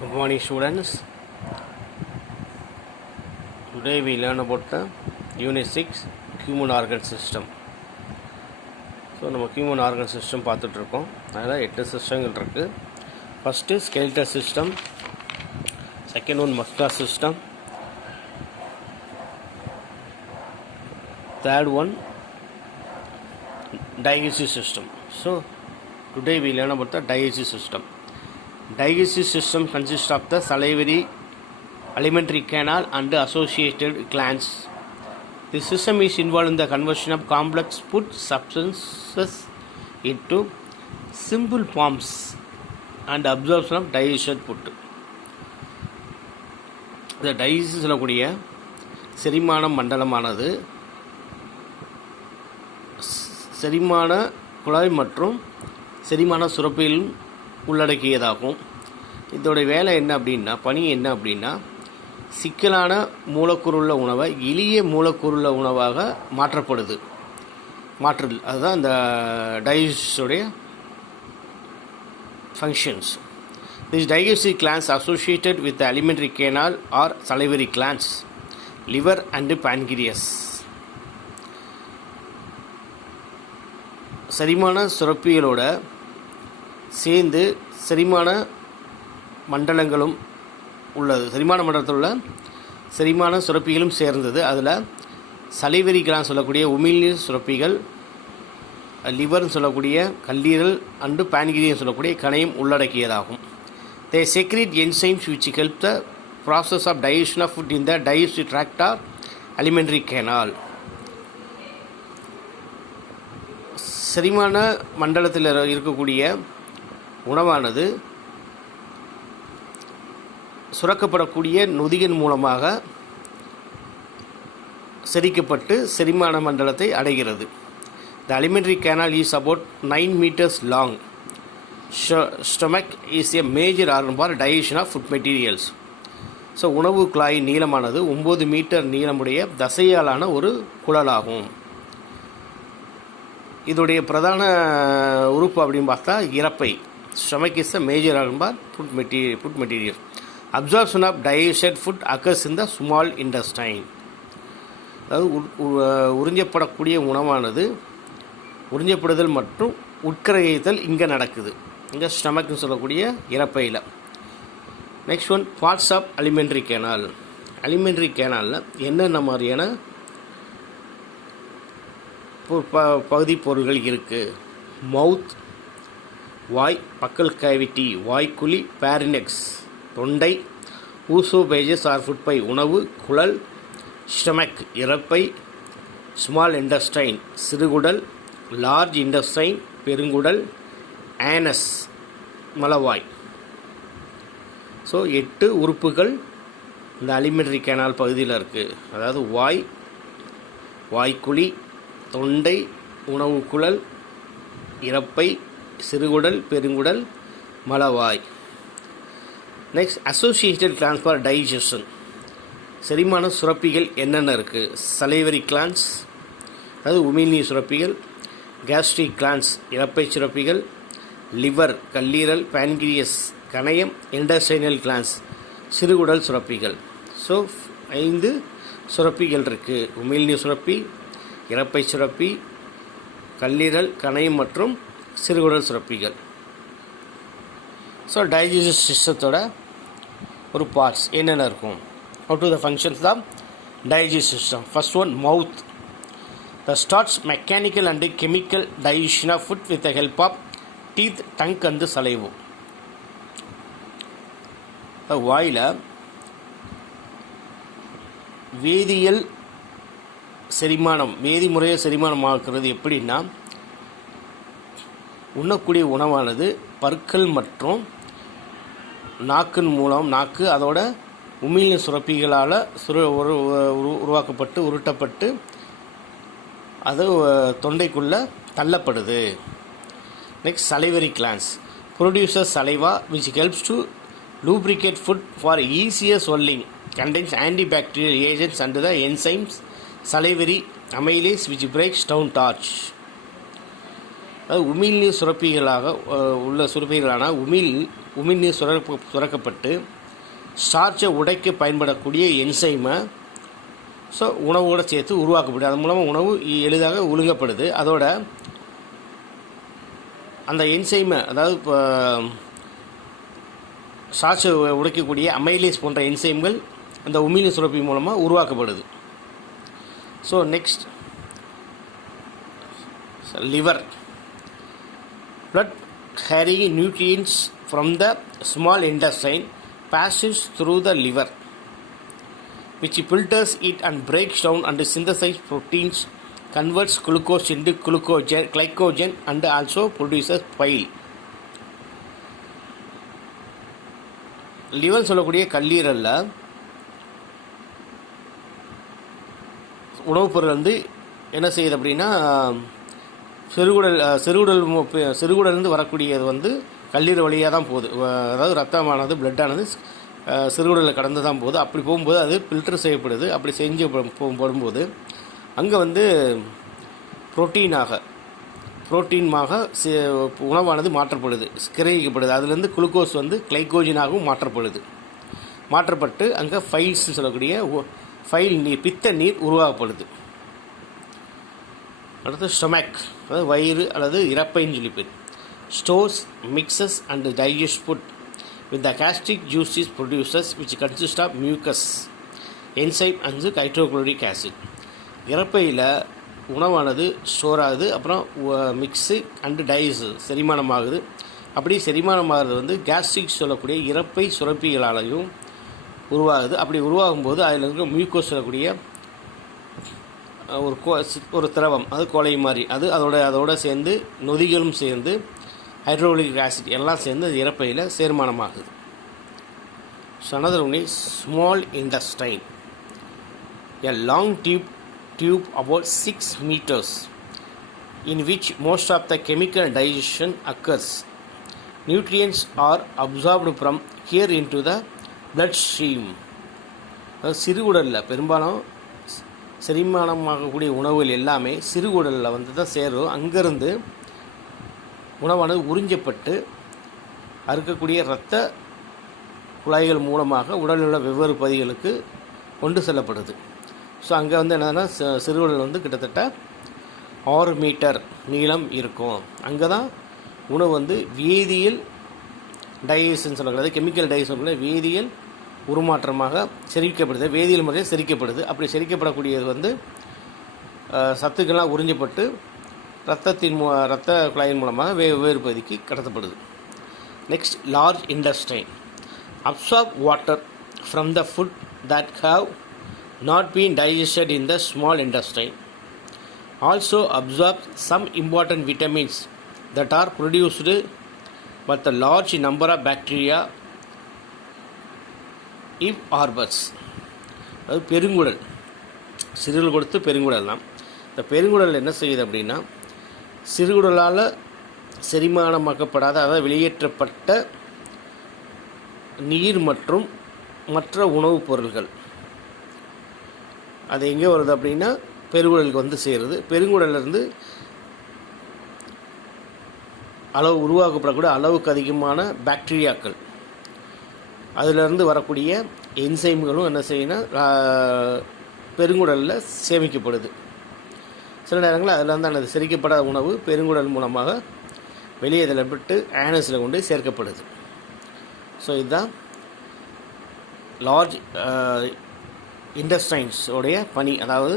Good morning, students. Today we learn about the Unit 6 Human Organ System. So நம்ம human organ system பார்த்துட்ருக்கோம். அதில் 8 சிஸ்டங்கள் இருக்குது. First skeletal system, second one muscular system, third one digestive system. So today we learn about the digestive system. Digestive system consists of the salivary, alimentary canal and associated glands. The system is involved in the conversion of complex food substances into simple forms and absorption of digested food. The digestion சொல்லக்கூடிய செரிமான மண்டலமானது செரிமான குழாய் மற்றும் செரிமான சுரப்பியிலும் உள்ளடக்கியதாகும். இதோடைய வேலை என்ன அப்படின்னா, பணி என்ன அப்படின்னா, சிக்கலான மூலக்கூறுள்ள உணவை எளிய மூலக்கூறுள்ள உணவாக மாற்றுதல். அதுதான் இந்த டைஜஸ்டுடைய functions. These digestive glands associated with the alimentary canal or salivary glands, liver and pancreas. செரிமான சுரப்பிகளோட சேர்ந்து செரிமான மண்டலங்களும் உள்ளது. செரிமான மண்டலத்தில் உள்ள செரிமான சுரப்பிகளும் சேர்ந்தது. அதில் சலிவரி கிளாண்ட் சொல்லக்கூடிய உமிழ்நீர் சுரப்பிகள், லிவர்னு சொல்லக்கூடிய கல்லீரல் அண்டு பான்கிரியஸ் சொல்லக்கூடிய கணையும் உள்ளடக்கியதாகும். They secrete enzymes which help the process of digestion of food in the digestive tract or alimentary canal. செரிமான மண்டலத்தில் இருக்கக்கூடிய உணவானது சுரக்கப்படக்கூடிய நொதியின் மூலமாக செரிக்கப்பட்டு செரிமான மண்டலத்தை அடைகிறது. The alimentary canal is about 9 meters long. Stomach is a major organ for digestion of food materials. So உணவு குழாயின் நீளமானது 9 மீட்டர் நீளமுடைய தசையாலான ஒரு குழலாகும். இதோடைய பிரதான உறுப்பு அப்படின்னு பார்த்தா இறப்பை. Stomach is a major organ for food material. Absorption of digested food occurs in the small intestine. அதாவது உறிஞ்சப்படக்கூடிய உணவானது உறிஞ்சப்படுதல் மற்றும் உட்கரைத்தல் இங்கே நடக்குது. இங்கே ஸ்டமக்னு சொல்லக்கூடிய இறப்பையில். Next one, parts of alimentary canal. Alimentary கேனாலில் என்னென்ன மாதிரியான பகுதி பொருள்கள் இருக்குது? மவுத், வாய், பக்கல் கேவிட்டி, வாய்க்குழி, பேரினெக்ஸ் தொண்டை, ஊசோபேஜஸ் ஆர் ஃபுட் பை உணவு குழல், ஸ்டமக் இறப்பை, ஸ்மால் இன்டஸ்டைன் சிறுகுடல், லார்ஜ் இன்டஸ்டைன் பெருங்குடல், ஆனஸ் மலவாய். ஸோ 8 உறுப்புகள் இந்த அலிமெண்ட்ரி கேனால் பகுதியில் இருக்குது. அதாவது வாய், வாய்க்குழி, தொண்டை, உணவு குழல், இறப்பை, சிறுகுடல், பெருங்குடல், மலவாய். Next, associated glands for digestion. செரிமான சுரப்பிகள் என்னென்ன இருக்குது? சலைவரி கிளாண்ட்ஸ், அதாவது உமிழ்நீர் சுரப்பிகள், கேஸ்ட்ரிக் கிளாண்ட்ஸ் இறப்பை சுரப்பிகள், லிவர் கல்லீரல், பான்கிரியஸ் கணையம், இன்டஸ்டைனல் கிளாண்ட்ஸ் சிறுகுடல் சுரப்பிகள். ஸோ 5 சுரப்பிகள் இருக்குது. உமிழ்நீர் சுரப்பி, இறப்பை சுரப்பி, கல்லீரல், கணையம் மற்றும் சிறுகுடல் சுரப்பிகள். ஸோ டைஜஸ்டிவ் சிஸ்டத்தோட ஒரு பார்ட்ஸ் என்னென்ன இருக்கும்? Out to the functions of digestive system. First one, mouth. The starts mechanical and chemical digestion of food with the help of teeth, tongue and saliva. வாயில் வேதியியல் செரிமானம், வேதிமுறையை செரிமானமாக்குறது எப்படின்னா, உண்ணக்கூடிய உணவானது பற்கள் மற்றும் நாக்கின் மூலம், நாக்கு அதோட உமிழ்நீர் சுரப்பிகளால் உருவாக்கப்பட்டு உருட்டப்பட்டு அது தொண்டைக்குள்ளே தள்ளப்படுது. Next, salivary glands produces saliva which helps to lubricate food for easier swallowing, contains antibacterial agents and the enzymes salivary amylase which breaks down starch. உமிழ்நீர் சுரப்பிகளாக உள்ள சுரப்பிகளான உமிழ்நீர் சுரக்கப்பட்டு ஸ்டார்ச்சை உடைக்க பயன்படக்கூடிய என்சைமை ஸோ உணவோடு சேர்த்து உருவாக்கப்படுது. அதன் மூலமாக உணவு எளிதாக ஒழுங்கப்படுது. அதோட அந்த என்சைமை, அதாவது இப்போ ஸ்டார்ச்சை உடைக்கக்கூடிய அமைலேஸ் போன்ற என்சைம்கள் அந்த உமிழ்நீர் சுரப்பி மூலமாக உருவாக்கப்படுது. So next liver. Blood carrying nutrients from the small intestine passes through the liver, which filters it and breaks down and synthesizes proteins, converts glucose into glycogen and also produces bile. Liver சொல்லக்கூடிய கல்லீரலில் உணவுப் பொருள் வந்து என்ன செய்யுது அப்படின்னா, சிறுகுடல்லேருந்து வரக்கூடியது வந்து கல்லீரல் வழியாக தான் போகுது. அதாவது ரத்தமானது பிளட்டானது சிறுகுடலில் கடந்து தான் போகுது. அப்படி போகும்போது அது ஃபில்டர் செய்யப்படுது. அப்படி செஞ்சு போடும்போது அங்கே வந்து புரோட்டீனாக உணவானது மாற்றப்படுது, கிரகிக்கப்படுது. அதுலேருந்து குளுக்கோஸ் வந்து கிளைக்கோஜனாகவும் மாற்றப்பட்டு அங்கே ஃபைல்ஸ்ன்னு சொல்லக்கூடிய நீர், பித்த நீர் உருவாக்கப்படுது. அடுத்து ஸ்டொமக், அதாவது வயிறு அல்லது இறப்பைன்னு சொல்லிப்பேர். Stores, mixes and digest food with the gastric juices producers which consist of mucus, enzyme and hydrochloric acid. இறப்பையில் உணவானது ஸ்டோர் ஆகுது. அப்புறம் மிக்ஸு அண்டு டைஸ் செரிமானமாகுது. அப்படி செரிமானமாகிறது வந்து கேஸ்ட்ரிக் சொல்லக்கூடிய இறப்பை சுரப்பிகளாலையும் உருவாகுது. அப்படி உருவாகும்போது அதில் இருக்க மியூக்கோஸ் சொல்லக்கூடிய ஒரு திரவம், அது கோலை மாதிரி, அது அதோட சேர்ந்து நொதிகளும் சேர்ந்து ஹைட்ரோக்ளோரிக் ஆசிட் எல்லாம் சேர்ந்து அது இறப்பையில் சேர்மானமாகுது. So another one is small intestine, a long tube about 6 meters in which most of the chemical digestion occurs. Nutrients are absorbed from here into the bloodstream. சிறுகுடலில் பெரும்பாலும் செரிமானமாகக்கூடிய உணவுகள் எல்லாமே சிறுகுடலில் வந்து தான் சேரும். அங்கேருந்து உணவானது உறிஞ்சப்பட்டு அறுக்கக்கூடிய இரத்த குழாய்கள் மூலமாக உடலில் உள்ள வெவ்வேறு பகுதிகளுக்கு கொண்டு செல்லப்படுது. ஸோ அங்கே வந்து என்னென்னா சிறுகுடல் வந்து கிட்டத்தட்ட 6 மீட்டர் நீளம் இருக்கும். அங்கே தான் உணவு வந்து வேதியியல் டைஜஷன் சொல்லக்கூடாது, கெமிக்கல் டைஜஷன் வேதியியல் உருமாற்றமாக செரிக்கப்படுது, வேதியியல் முறையில் செரிக்கப்படுது. அப்படி செரிக்கப்படக்கூடியது வந்து சத்துக்கெல்லாம் உறிஞ்சப்பட்டு இரத்த குழாயின் மூலமாக வெவ்வேறு பகுதிக்கு கடத்தப்படுது. Next large intestine absorb water from the food that have not been digested in the small intestine. Also absorb some important vitamins that are produced by the large number of bacteria if harbors. அது பெருங்குடல், சிறுகுடல் கொடுத்து பெருங்குடல் தான். இந்த பெருங்குடல் என்ன செய்யுது அப்படின்னா, சிறுகுடலால் செரிமானமாக்கப்படாத, அதாவது வெளியேற்றப்பட்ட நீர் மற்றும் மற்ற உணவுப் பொருள்கள் அது எங்கே வருது அப்படின்னா பெருங்குடலுக்கு வந்து சேருது. பெருங்குடலிருந்து உருவாக்கப்படக்கூடிய அளவுக்கு அதிகமான பாக்டீரியாக்கள், அதிலிருந்து வரக்கூடிய என்சைம்களும் என்ன செய்யணும், பெருங்குடலில் சேமிக்கப்படுது. சில நேரங்களில் அதில் அந்த செரிக்கப்படாத உணவு பெருங்குடல் மூலமாக வெளியே தள்ளப்பட்டு ஆனஸில் கொண்டு சேர்க்கப்படுது. ஸோ இதுதான் லார்ஜ் இன்டெஸ்டைன்ஸ் உடைய பணி. அதாவது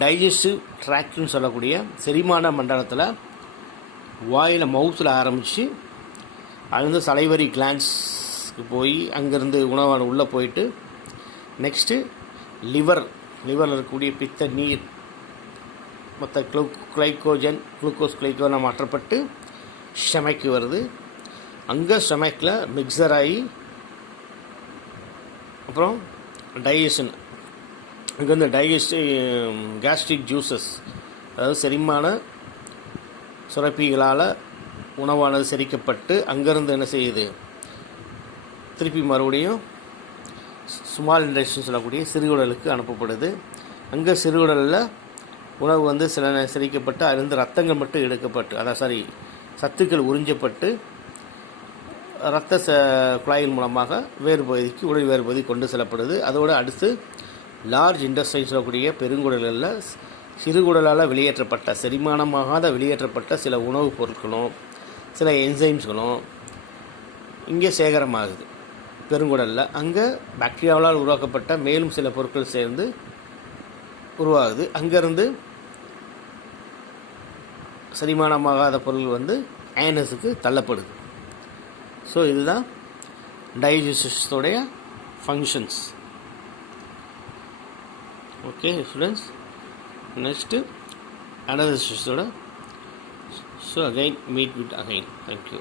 டைஜஸ்டிவ் ட்ராக்ட்னு சொல்லக்கூடிய செரிமான மண்டலத்தில் வாயில் மவுத்தில் ஆரம்பித்து அதுலேருந்து சலைவரி கிளான்ஸ்க்கு போய் அங்கேருந்து உணவான உள்ளே போயிட்டு நெக்ஸ்ட்டு லிவரில் இருக்கக்கூடிய பித்த நீர் மற்ற குளுக்கோஸ் கிளைக்கோஜன் மாற்றப்பட்டு ஸ்டமக்கு வருது. அங்கே ஸ்டமக்கில் மிக்சர் ஆகி அப்புறம் டைஜஷன், இங்கே வந்து கேஸ்ட்ரிக் ஜூஸஸ், அதாவது செரிமான சுரப்பிகளால் உணவானது செரிக்கப்பட்டு அங்கேருந்து என்ன செய்யுது, திருப்பி மறுபடியும் ஸ்மால் இன்டெஸ்டைன் சொல்லக்கூடிய சிறுகுடலுக்கு அனுப்பப்படுது. அங்கே சிறுகுடலில் உணவு வந்து செரிக்கப்பட்டு அதிலிருந்து ரத்தங்கள் மட்டும் எடுக்கப்பட்டு, சத்துக்கள் உறிஞ்சப்பட்டு இரத்த குழாயின் மூலமாக வேறு பகுதிக்கு உடல் வேறு பகுதி கொண்டு செல்லப்படுது. அதோடு அடுத்து லார்ஜ் இன்டெஸ்டைன் சொல்லக்கூடிய பெருங்குடலில் சிறுகுடலால் வெளியேற்றப்பட்ட செரிமானமாகாத வெளியேற்றப்பட்ட சில உணவுப் பொருட்களும் சில என்சைம்ஸ்களும் இங்கே சேகரமாகுது பெருங்குடலில். அங்கே பாக்டீரியாவால் உருவாக்கப்பட்ட மேலும் சில பொருட்கள் சேர்ந்து உருவாகுது. அங்கேருந்து செரிமானமாகாத பொருள் வந்து ஆனஸுக்கு தள்ளப்படுது. ஸோ இதுதான் டைஜஸ்டோடைய functions. Okay students, next another session. So again meet with again. Thank you.